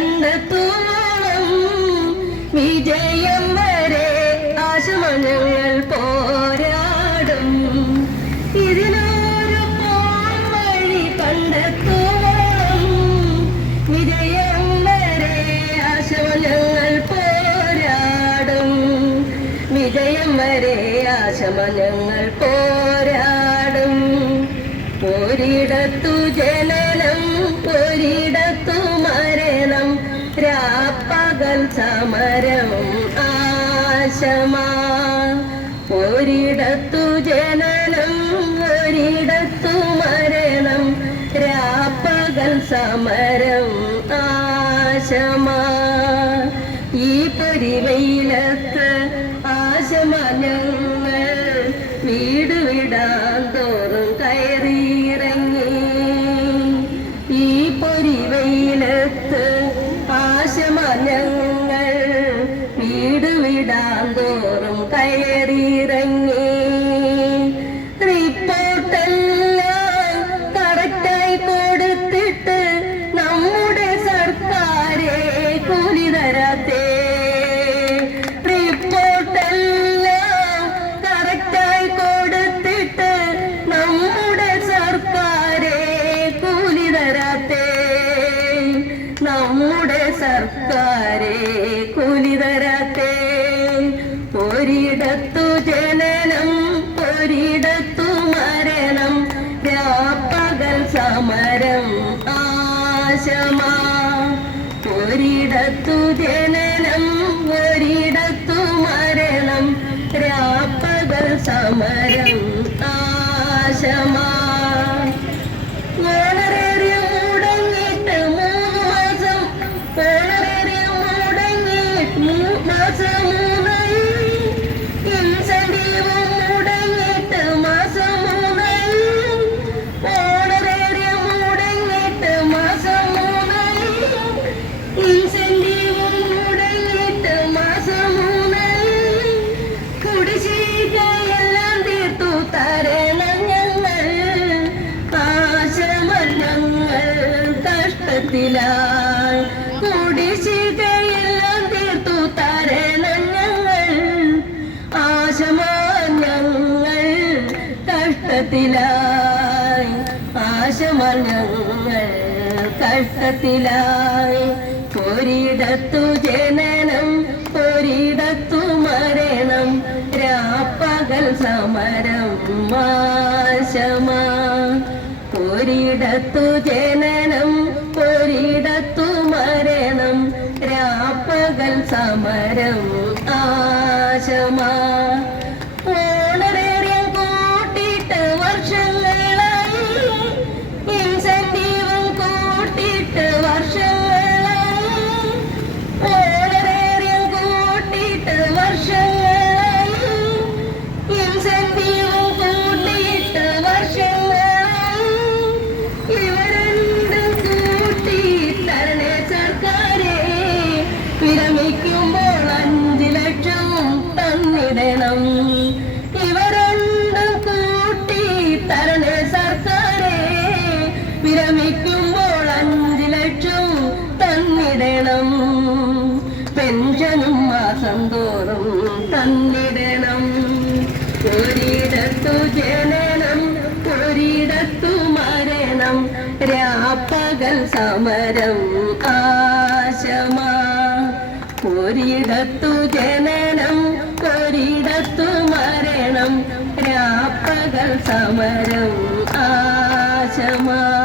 കണ്ടെത്തണം വിജയം വരെ ആശമ ഞങ്ങൾ പോരാടും. ഇതിനൊരു വഴി കണ്ടെത്തണം വിജയം വരെ ആശമ പോരാടും. വിജയം വരെ ആശമ പോരാടും. ഒരിടത്തു രാപ്പകൽ സമരം ആശമാ. ഒരിടത്തു ജനനം ഒരിടത്തു മരണം. രാപ്പകൽ സമരം ആശമാ. ഈ പരിവയിലത്ത് ആശമ ഞങ്ങൾ വീട് വിടാൻ തോറും കയറിയിറങ്ങി തോറും കയറിയിറങ്ങി. റിപ്പോർട്ടെല്ലാം കറക്റ്റായി കൊടുത്തിട്ട് നമ്മുടെ സർക്കാരെ കൂലി തരാത്തേ. കൊടുത്തിട്ട് നമ്മുടെ നമ്മുടെ സർക്കാരെ കൂലി തരാത്തേ. ഒരിടത്തു ജനനം ഒരിടത്തു മരണം. രാപ്പകൽ സമരം ആശമാ. ഒരിടത്തു ജനനം ഒരിടത്തു മരണം. രാപ്പകൽ സമരം ആശമാ. മൂന്ന് മാസം ഓണറേറിയ മുടങ്ങിയിട്ട് മൂ- മാസം കഷ്ടത്തിലായി കുടിശികയെല്ലാം തീർത്തു തരണം ഞങ്ങൾ ആശമാന്യങ്ങൾ കഷ്ടത്തിലായി. ആശമങ്ങൾ കഷ്ടത്തിലായി. ഒരിടത്തു ജനനം ഒരിടത്തു മരണം. രാപ്പകൽ സമരം മാശമാ ഒരിടത്തു ജനനം രാപ്പകൽ സമരം ആശമാ വിരമിക്കുമ്പോൾ അഞ്ചു ലക്ഷം തന്നിടണം. പെൻഷനും മാസം തോറും തന്നിടണം. ഒരിടത്തു ജനനം ഒരിടത്തു മരണം. രാപ്പകൽ സമരം ആശമാ. ഒരിടത്തു ജനനം ഒരിടത്തു മരണം. രാപ്പകൽ സമരം ആശമാ.